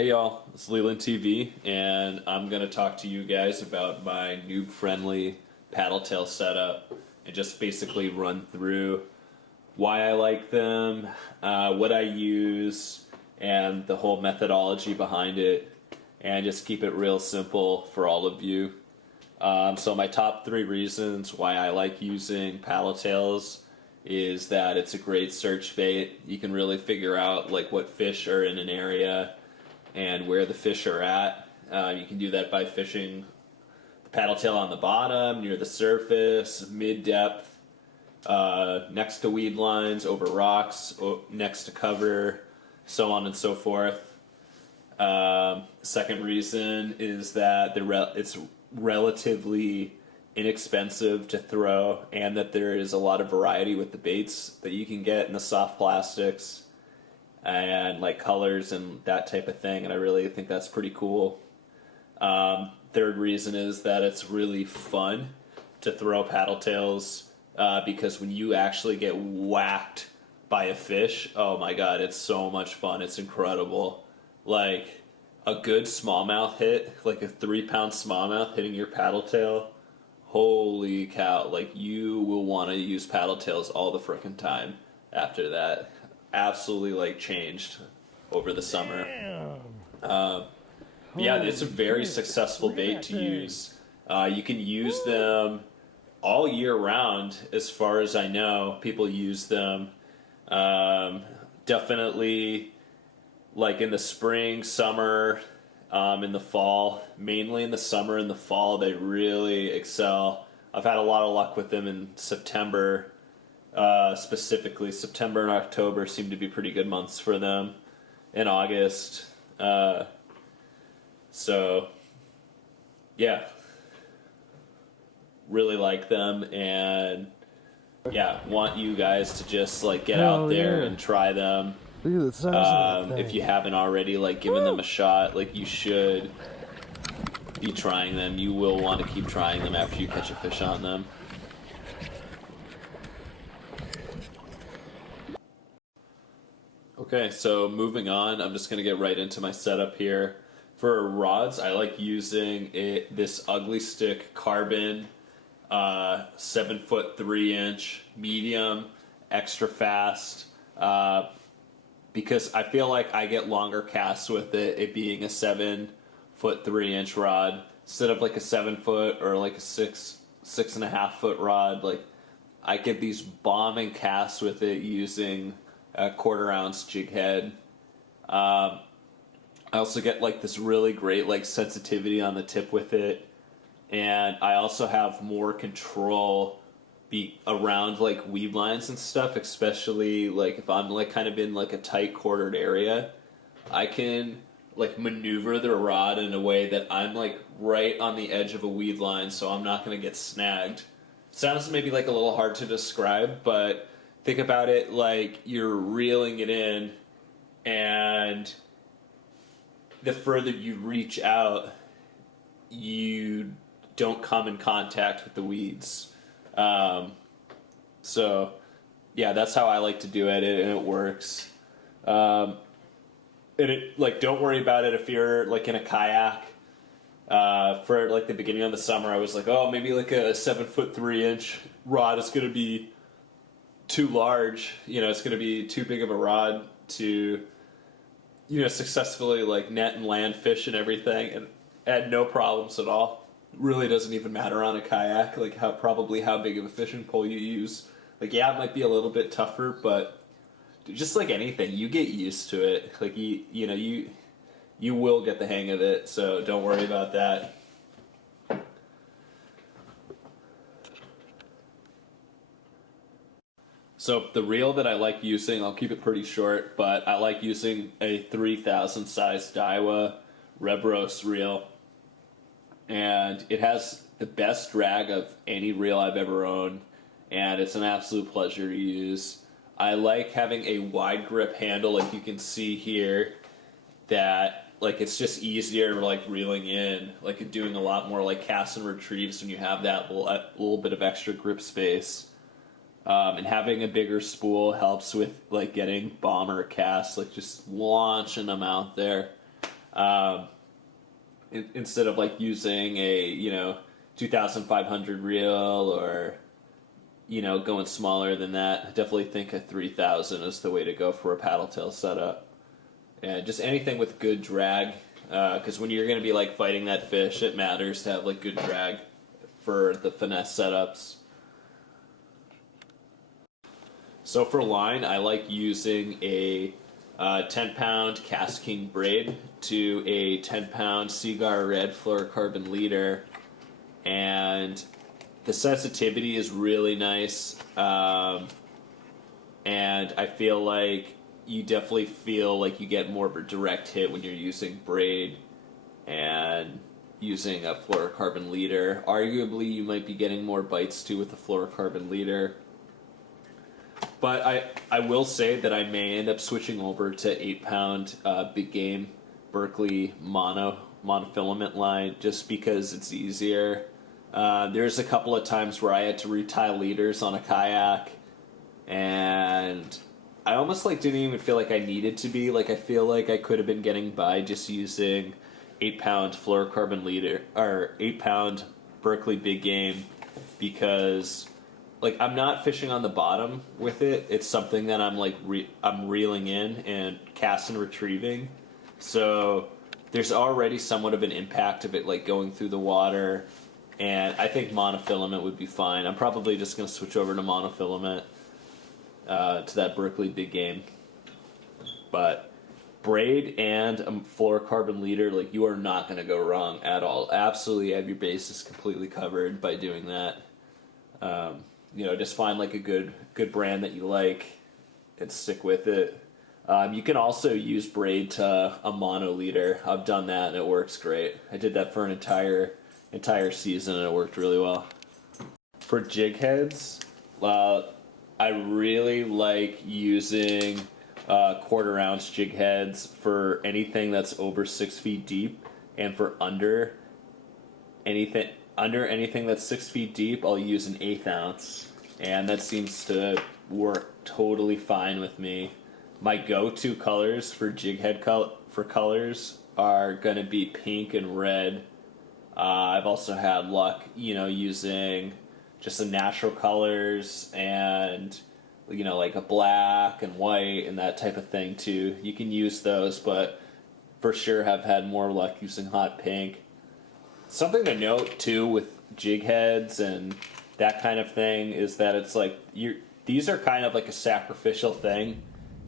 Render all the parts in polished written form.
Hey y'all, it's Leland TV, and I'm going to talk to you guys about my noob-friendly paddle tail setup and just basically run through why I like them, what I use, and the whole methodology behind it, and just keep it real simple for all of you. So my top 3 reasons why I like using paddle tails is that it's a great search bait. You can really figure out like what fish are in an area and where the fish are at. You can do that by fishing the paddle tail on the bottom, near the surface, mid-depth, next to weed lines, over rocks, next to cover, so on and so forth. Second reason is that it's relatively inexpensive to throw, and that there is a lot of variety with the baits that you can get in the soft plastics and like colors and that type of thing, and I really think that's pretty cool. Third reason is that it's really fun to throw paddle tails because when you actually get whacked by a fish, oh my god, it's so much fun. It's incredible. Like a good smallmouth hit, like a 3-pound smallmouth hitting your paddle tail, holy cow, like you will want to use paddle tails all the frickin' time after that. Absolutely like changed over the summer. Yeah, it's a very successful bait to use. You can use them all year round, as far as I know. People use them definitely like in the spring, summer, in the fall. Mainly in the summer and the fall they really excel. I've had a lot of luck with them in September. Specifically, September and October seem to be pretty good months for them. In August. So, yeah. Really like them, and yeah, want you guys to just like get out there and try them. Look at the size of that thing. If you haven't already like given them a shot, like you should be trying them. You will want to keep trying them after you catch a fish on them. Okay, so moving on, I'm just going to get right into my setup here. For rods, I like using this Ugly Stick carbon 7-foot 3-inch medium, extra fast, because I feel like I get longer casts with it being a 7-foot 3-inch rod instead of like a 7-foot or like a 6.5 foot rod. Like I get these bombing casts with it using a 1/4 ounce jig head. I also get like this really great like sensitivity on the tip with it, and I also have more control around like weed lines and stuff, especially like if I'm like kind of in like a tight quartered area. I can like maneuver the rod in a way that I'm like right on the edge of a weed line, so I'm not going to get snagged. Sounds maybe like a little hard to describe, but think about it like you're reeling it in, and the further you reach out, you don't come in contact with the weeds. So, yeah, that's how I like to do it, and it works. And it like, don't worry about it if you're like in a kayak. For like the beginning of the summer, I was like, oh, maybe like a 7-foot 3-inch rod is going to be too large, it's going to be too big of a rod to, successfully like net and land fish and everything, and had no problems at all. It really doesn't even matter on a kayak, like probably how big of a fishing pole you use. Like, yeah, it might be a little bit tougher, but just like anything, you get used to it. Like you will get the hang of it, so don't worry about that. So the reel that I like using, I'll keep it pretty short, but I like using a 3000 size Daiwa Revros reel. And it has the best drag of any reel I've ever owned, and it's an absolute pleasure to use. I like having a wide grip handle, like you can see here, that like it's just easier like reeling in, like doing a lot more like casts and retrieves when you have that little bit of extra grip space. And having a bigger spool helps with like getting bomber casts, like just launching them out there. Instead of like using a 2,500 reel or going smaller than that. I definitely think a 3,000 is the way to go for a paddle tail setup. And just anything with good drag, because when you're going to be like fighting that fish, it matters to have like good drag for the finesse setups. So for line, I like using a 10-pound Cast King braid to a 10-pound Seagar Red fluorocarbon leader, and the sensitivity is really nice, and I feel like you definitely feel like you get more of a direct hit when you're using braid and using a fluorocarbon leader. Arguably, you might be getting more bites too with the fluorocarbon leader. But I will say that I may end up switching over to 8-pound big game Berkley monofilament line just because it's easier. There's a couple of times where I had to retie leaders on a kayak, and I almost like didn't even feel like I needed to be. Like I feel like I could have been getting by just using 8-pound fluorocarbon leader or 8-pound Berkley big game, because like I'm not fishing on the bottom with it. It's something that I'm like I'm reeling in and casting and retrieving. So there's already somewhat of an impact of it like going through the water, and I think monofilament would be fine. I'm probably just going to switch over to monofilament to that Berkley big game. But braid and a fluorocarbon leader, like you are not going to go wrong at all. Absolutely have your bases completely covered by doing that. Just find like a good brand that you like and stick with it. You can also use braid to a mono leader. I've done that and it works great. I did that for an entire season and it worked really well. For jig heads, I really like using 1/4 ounce jig heads for anything that's over 6 feet deep, and for under anything that's 6 feet deep, I'll use an 1/8 ounce, and that seems to work totally fine with me. My go-to colors for jig head colors are going to be pink and red. I've also had luck, using just the natural colors and, like a black and white and that type of thing too. You can use those, but for sure have had more luck using hot pink. Something to note too with jig heads and that kind of thing is that it's like these are kind of like a sacrificial thing.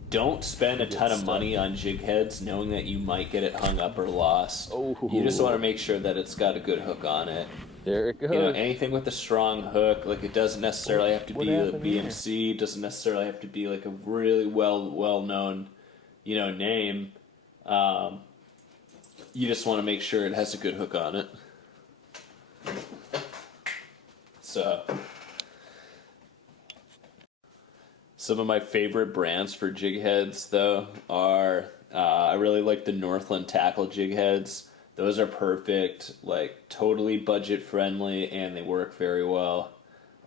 Don't spend a ton of money on jig heads knowing that you might get it hung up or lost. Oh. You just want to make sure that it's got a good hook on it. There it goes. Anything with a strong hook, like it doesn't necessarily have to be a BMC, doesn't necessarily have to be like a really well-known, name. You just want to make sure it has a good hook on it. So, some of my favorite brands for jig heads, though, are I really like the Northland Tackle jig heads. Those are perfect, like totally budget friendly, and they work very well.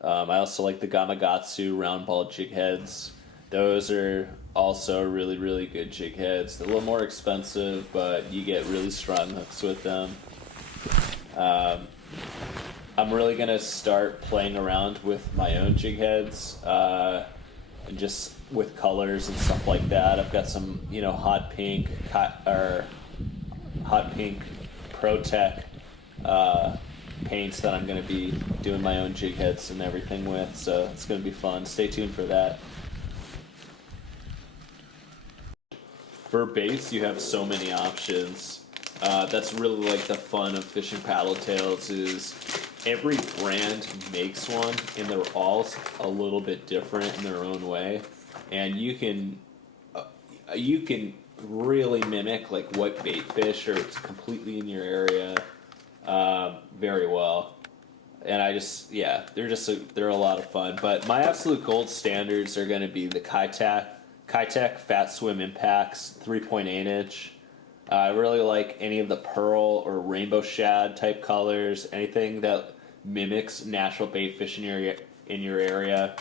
I also like the Gamakatsu round ball jig heads. Those are also really, really good jig heads. They're a little more expensive, but you get really strong hooks with them. I'm really going to start playing around with my own jig heads, and just with colors and stuff like that. I've got some, hot pink Pro Tech paints that I'm going to be doing my own jig heads and everything with, so it's going to be fun. Stay tuned for that. For baits, you have so many options. That's really like the fun of fishing paddle tails is every brand makes one, and they're all a little bit different in their own way, and you can really mimic like what bait fish are completely in your area very well. And they're a lot of fun. But my absolute gold standards are going to be the Kitech Fat Swim Impacts 3.8 inch. I really like any of the pearl or rainbow shad type colors, anything that mimics natural bait fish in your area.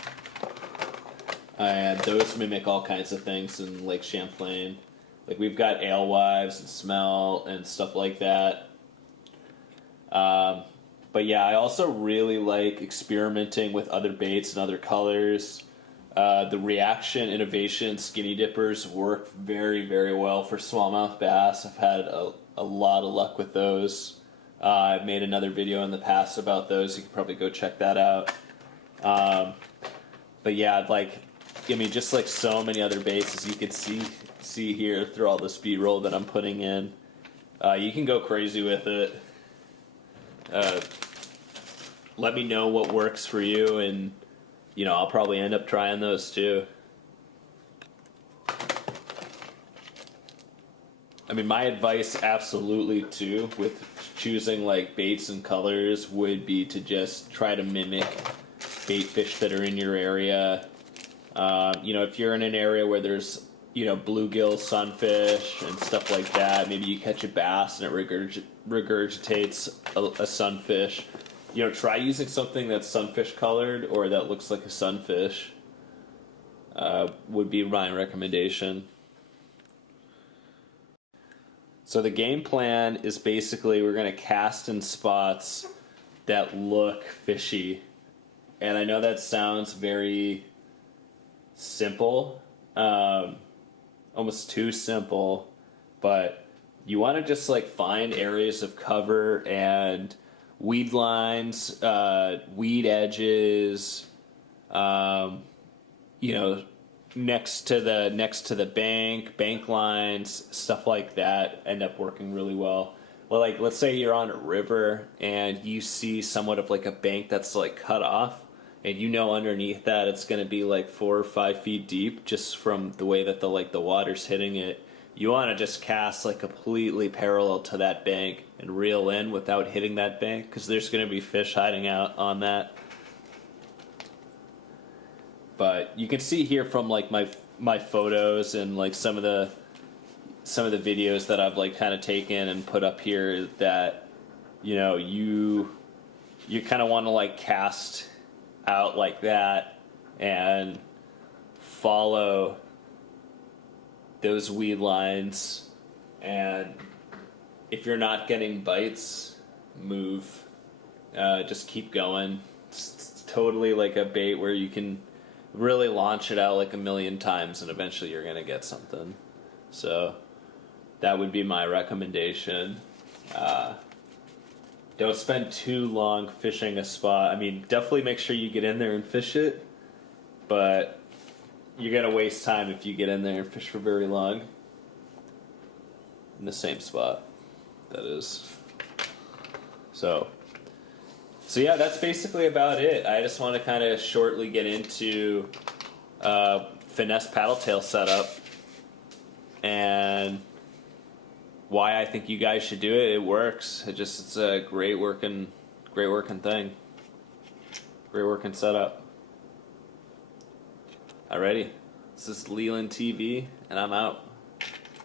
And those mimic all kinds of things in Lake Champlain. Like we've got alewives and smelt and stuff like that. But yeah, I also really like experimenting with other baits and other colors. The reaction innovation skinny dippers work very, very well for smallmouth bass. I've had a lot of luck with those. I've made another video in the past about those. You can probably go check that out. But yeah, like, I mean, just like so many other baits, as you can see here through all this B-roll that I'm putting in. You can go crazy with it. Let me know what works for you, and you know, I'll probably end up trying those too. I mean, my advice absolutely too with choosing like baits and colors would be to just try to mimic bait fish that are in your area. You know, if you're in an area where there's, you know, bluegill, sunfish, and stuff like that, maybe you catch a bass and it regurgitates a sunfish. You know, try using something that's sunfish colored or that looks like a sunfish. Would be my recommendation. So the game plan is basically we're going to cast in spots that look fishy. And I know that sounds very simple, almost too simple, but you want to just like find areas of cover and weed lines, weed edges, you know, next to the bank lines, stuff like that end up working really well. Well, like let's say you're on a river and you see somewhat of like a bank that's like cut off, and you know underneath that it's going to be like 4 or 5 feet deep just from the way that the water's hitting it. You want to just cast like completely parallel to that bank and reel in without hitting that bank, because there's going to be fish hiding out on that. But you can see here from like my photos and like some of the videos that I've like kind of taken and put up here that, you know, you kind of want to like cast out like that and follow those weed lines, and if you're not getting bites, move. Just keep going. It's totally like a bait where you can really launch it out like a million times and eventually you're gonna get something. So that would be my recommendation. Don't spend too long fishing a spot. I mean, definitely make sure you get in there and fish it, but you're going to waste time if you get in there and fish for very long in the same spot, that is. So yeah, that's basically about it. I just want to kind of shortly get into finesse paddle tail setup and why I think you guys should do it. It works. It's a great working thing. Great working setup. Alrighty. This is Leland TV, and I'm out.